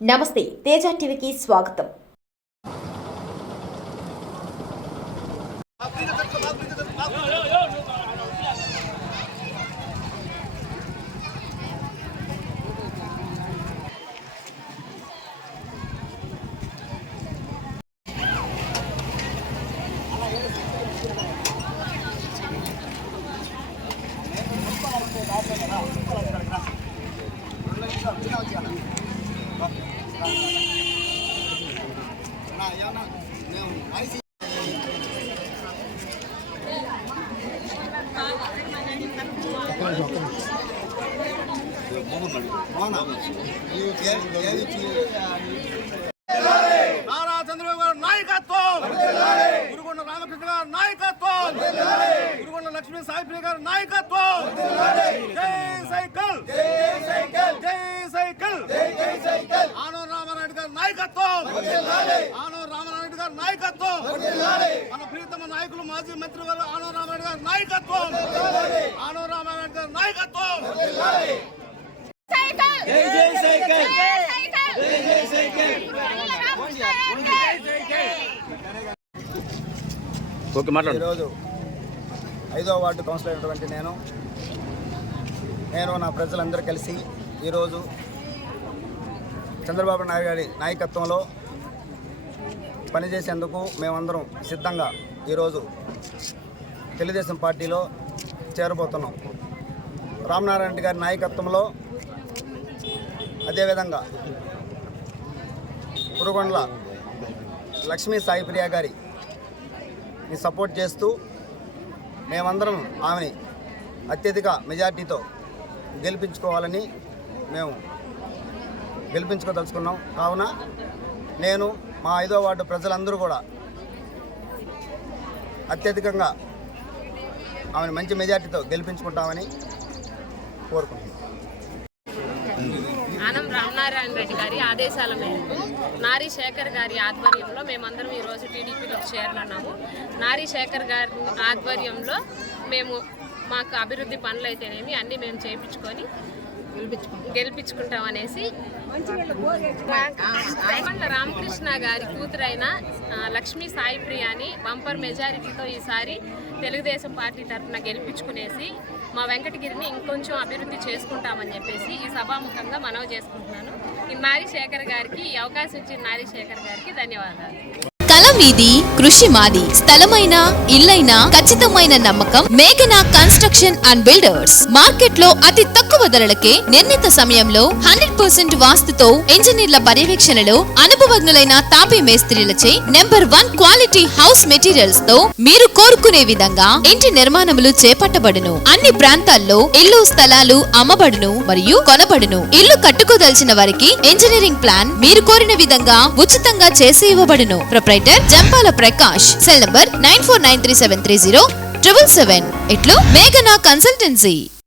నమస్తే, తేజ టీవీకి స్వాగతం. నారా చంద్రబాబు గారి నాయకత్వం, గురుగొండ రామకృష్ణ గారి నాయకత్వం, గురుగొండ లక్ష్మీ సాయిప్రియ గారి నాయకత్వం. జై సైకిల్, జై సైకిల్. ఆనవ రామారెడ్డి గారి నాయకత్వం, ఆనవ రామారెడ్డి గారి నాయకత్వం. మన ప్రియతమ నాయకులు మాజీ మంత్రి గారు ఆనవ రామారెడ్డి గారి నాయకత్వం, ఆనవ రామారెడ్డి గారి నాయకత్వం. ఈరోజు 5వ వార్డు కౌన్సిలర్ అయినటువంటి నేను నా ప్రజలందరూ కలిసి ఈరోజు చంద్రబాబు నాయుడు గారి నాయకత్వంలో పనిచేసేందుకు మేమందరం సిద్ధంగా ఈరోజు తెలుగుదేశం పార్టీలో చేరబోతున్నాం. రామనారాయణ రెడ్డి గారి నాయకత్వంలో, అదేవిధంగా గురుగొండ్ల లక్ష్మీ సాయిప్రియ గారిని సపోర్ట్ చేస్తూ మేమందరం ఆమెని అత్యధిక మెజార్టీతో గెలిపించుకోవాలని మేము గెలిపించుకోదలుచుకున్నాం. కావున నేను మా 5వ వార్డు ప్రజలందరూ కూడా అత్యధికంగా ఆమెను మంచి మెజార్టీతో గెలిపించుకుంటామని కోరుకుంటున్నాం. ఆనం రామనారాయణ రెడ్డి గారి ఆదేశాల మేరకు నారీ శేఖర్ గారి ఆధ్వర్యంలో మేమందరం ఈరోజు టీడీపీలో చేరనున్నాము. నారీ శేఖర్ గారి ఆధ్వర్యంలో మేము మాకు అభివృద్ధి పనులు అయితేనేమి అన్నీ మేము చేయించుకొని గెలిపించుకుంటామనేసి రామకృష్ణ గారి కూతురైన లక్ష్మీ సాయిప్రియాని బంపర్ మెజారిటీతో ఈసారి తెలుగుదేశం పార్టీ తరఫున గెలిపించుకునేసి మా వెంకటగిరిని ఇంకొంచెం అభివృద్ధి చేసుకుంటామని చెప్పేసి ఈ సభాముఖంగా మనవి చేసుకుంటున్నాను. ఈ నారీ శేఖర్ గారికి ఈ అవకాశం ఇచ్చిన నారీ శేఖర్ గారికి ధన్యవాదాలు. కలం మీది, కృషి మాది. స్థలమైన, ఇల్లైనా ఖచ్చితమైన నమ్మకం మేఘనా కన్స్ట్రక్షన్ అండ్ బిల్డర్స్. మార్కెట్ లో అతి తక్కువ ధరలకే నిర్ణీత సమయంలో 100% వాస్తుతో ఇంజనీర్ల పర్యవేక్షణలో అనుభవజ్ఞులైన తాపీ మేస్త్రీలచే నెంబర్ 1 క్వాలిటీ హౌస్ మెటీరియల్స్ తో మీరు కోరుకునే విధంగా ఇంటి నిర్మాణములు చేపట్టబడును. అన్ని ప్రాంతాల్లో ఇల్లు స్థలాలు అమ్మబడును మరియు కొనబడును. ఇల్లు కట్టుకోదలిచిన వారికి ఇంజనీరింగ్ ప్లాన్ మీరు కోరిన విధంగా ఉచితంగా చేసి ఇవ్వబడును. Proprietor Jampala Prakash. Cell number 9493730777. ఇట్లు మేఘనా కన్సల్టెన్సీ.